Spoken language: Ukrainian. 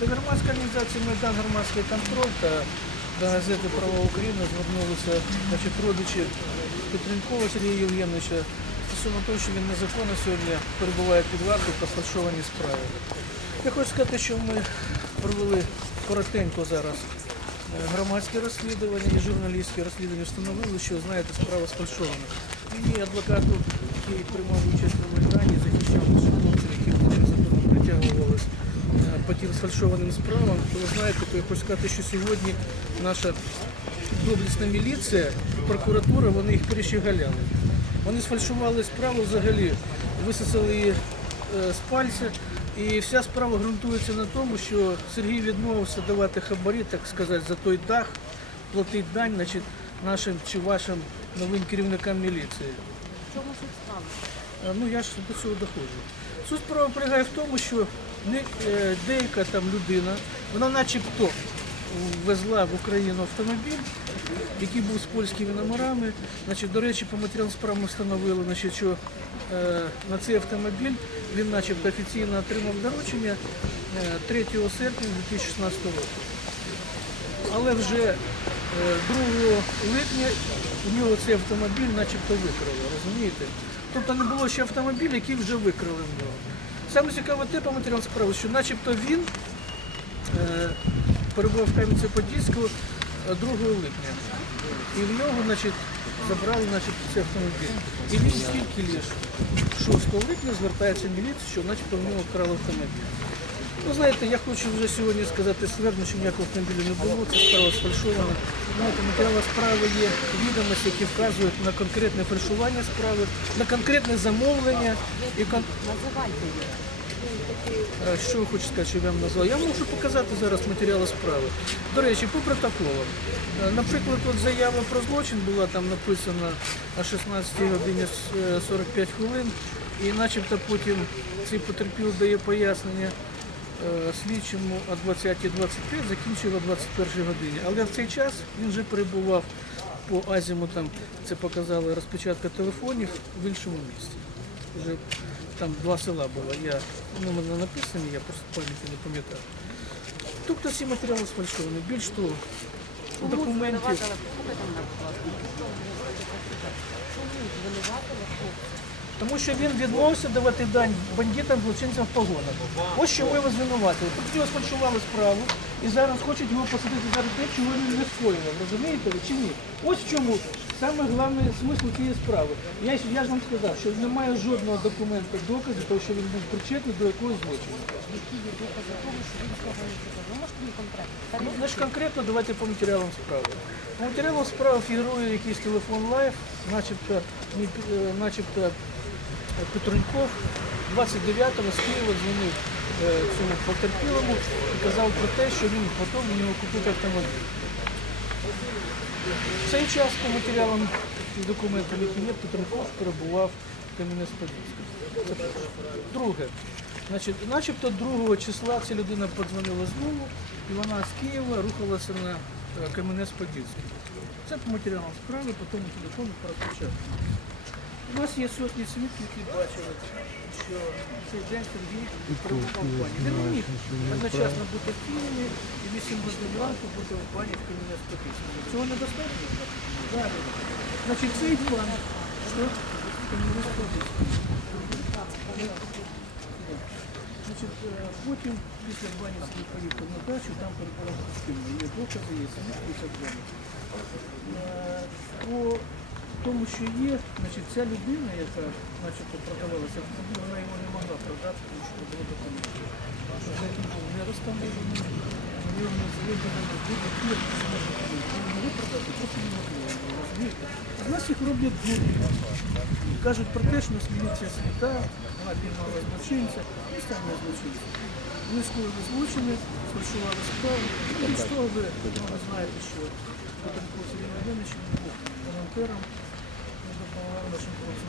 До громадської організації Майдан громадський контроль та до газети Права України звернулися родичі Петренкова Сергія Євгеновича стосовно того, що він незаконно сьогодні перебуває під вартою по сфальшованій справі. Я хочу сказати, що ми провели коротенько зараз громадське розслідування і журналістське розслідування встановили, що знаєте, справа сфальшована. І адвокату, який приймав участь у Майдані, захищав наших хлопців, які були незаконно притягувалися е, по тим сфальшованим справам, то ви знаєте, то я хочу сказати, що сьогодні наша доблісна міліція, прокуратура, вони їх перещеголяли. Вони сфальшували справу взагалі, висосали її е, з пальця. І вся справа ґрунтується на тому, що Сергій відмовився давати хабарі, так сказати, за той дах, платить дань значить, нашим чи вашим новим керівникам міліції. Чому суть справи? Е, Ну я ж до цього доходжу. Суть справи полягає в тому, що не, е, деяка там людина, вона начебто везла в Україну автомобіль, який був з польськими номерами. Значить, до речі, по матеріалам справи ми встановили, значить, що е, на цей автомобіль він начебто офіційно отримав доручення е, 3 серпня 2016 року. Але вже е, 2 липня у нього цей автомобіль начебто викрали, розумієте? Тобто не було ще автомобіля, який вже викрали в нього. Саме цікаве те по матеріалам справи, що начебто він е, перебував в Кам'янці-Подільську е, 2 липня. І в нього, значить, забрали значить, цей автомобіль. І він тільки лише 6 липня звертається в міліцію, що начебто в нього вкрали автомобіль. Ну, знаєте, я хочу вже сьогодні сказати ствердно, що ніякого автомобіля не було, це справа сфальшована. Знаєте, матеріали справи є відомості, які вказують на конкретне фальшування справи, на конкретне замовлення і кон... Що ви хочете сказати, що я вам назвав? Я можу показати зараз матеріали справи. До речі, по протоколам. Е, Наприклад, от заява про злочин була там написана о 16 годині е, 45 хвилин, і начебто потім цей потерпіл дає пояснення е, слідчому о 20.25, закінчив о 21 годині. Але в цей час він вже перебував по азімутам, це показала розпечатка телефонів в іншому місці. Вже там два села було. Я номер не написані, я просто пам'яті не пам'ятаю. Тобто всі матеріали сфальшовані. Більш того, документів. Тому що він відмовився давати дань бандитам, злочинцям в погонах. Ось що ми його звинуватили. Тобто його сфальшували справу і зараз хочуть його посадити за те, чого він не скоював. Розумієте ви чи ні? Ось в чому саме головний смисл цієї справи. Я, ж- я ж вам сказав, що немає жодного документу доказу, того, що він був причетний до якогось злочину. Цього не мені конкретно? Ну, давайте по матеріалам справи. По матеріалам справи фігурує якийсь телефон лайф, начебто, е, начебто Петруньков 29-го з Києва дзвонив е, цьому потерпілому і казав про те, що він готовий у нього купити автомобіль. В цей час по матеріалам і документам, які є, Петрунков перебував в перше. Друге, значить, начебто 2 числа ця людина подзвонила знову, і вона з Києва рухалася на е, Кам'янець-Подільський. Це по матеріалам справи, по тому телефону розпочатку. У нас є сотні свідків, які бачили, що цей день Сергій перебував в бані. Він не міг одночасно бути в Києві і 8 годин ранку бути в бані в Кам'янець-Подільському. Цього недостатньо? Так. Значить, цей план, що. Значить, е, потім після бані Сергій поїхав на дачу, там перебував спільно. Є докази, є свідки і так. Тому, що є, значить, ця людина, яка начебто продавалася вона його не могла продати, тому що не було документів. Він був не розтамований, у нього виробництва, вибудовано буде фірм, ви продати просто неможливо. розумієте? А нас їх роблять дурні. Кажуть про те, що нас міліція світа, вона піймала злочинця, і стане злочинця. Вони скоїли злочини, сфальшували справу. І з того ви, ви знаєте, що Петро Сергій Володимирович був волонтером, він допомагав нашим хлопцям.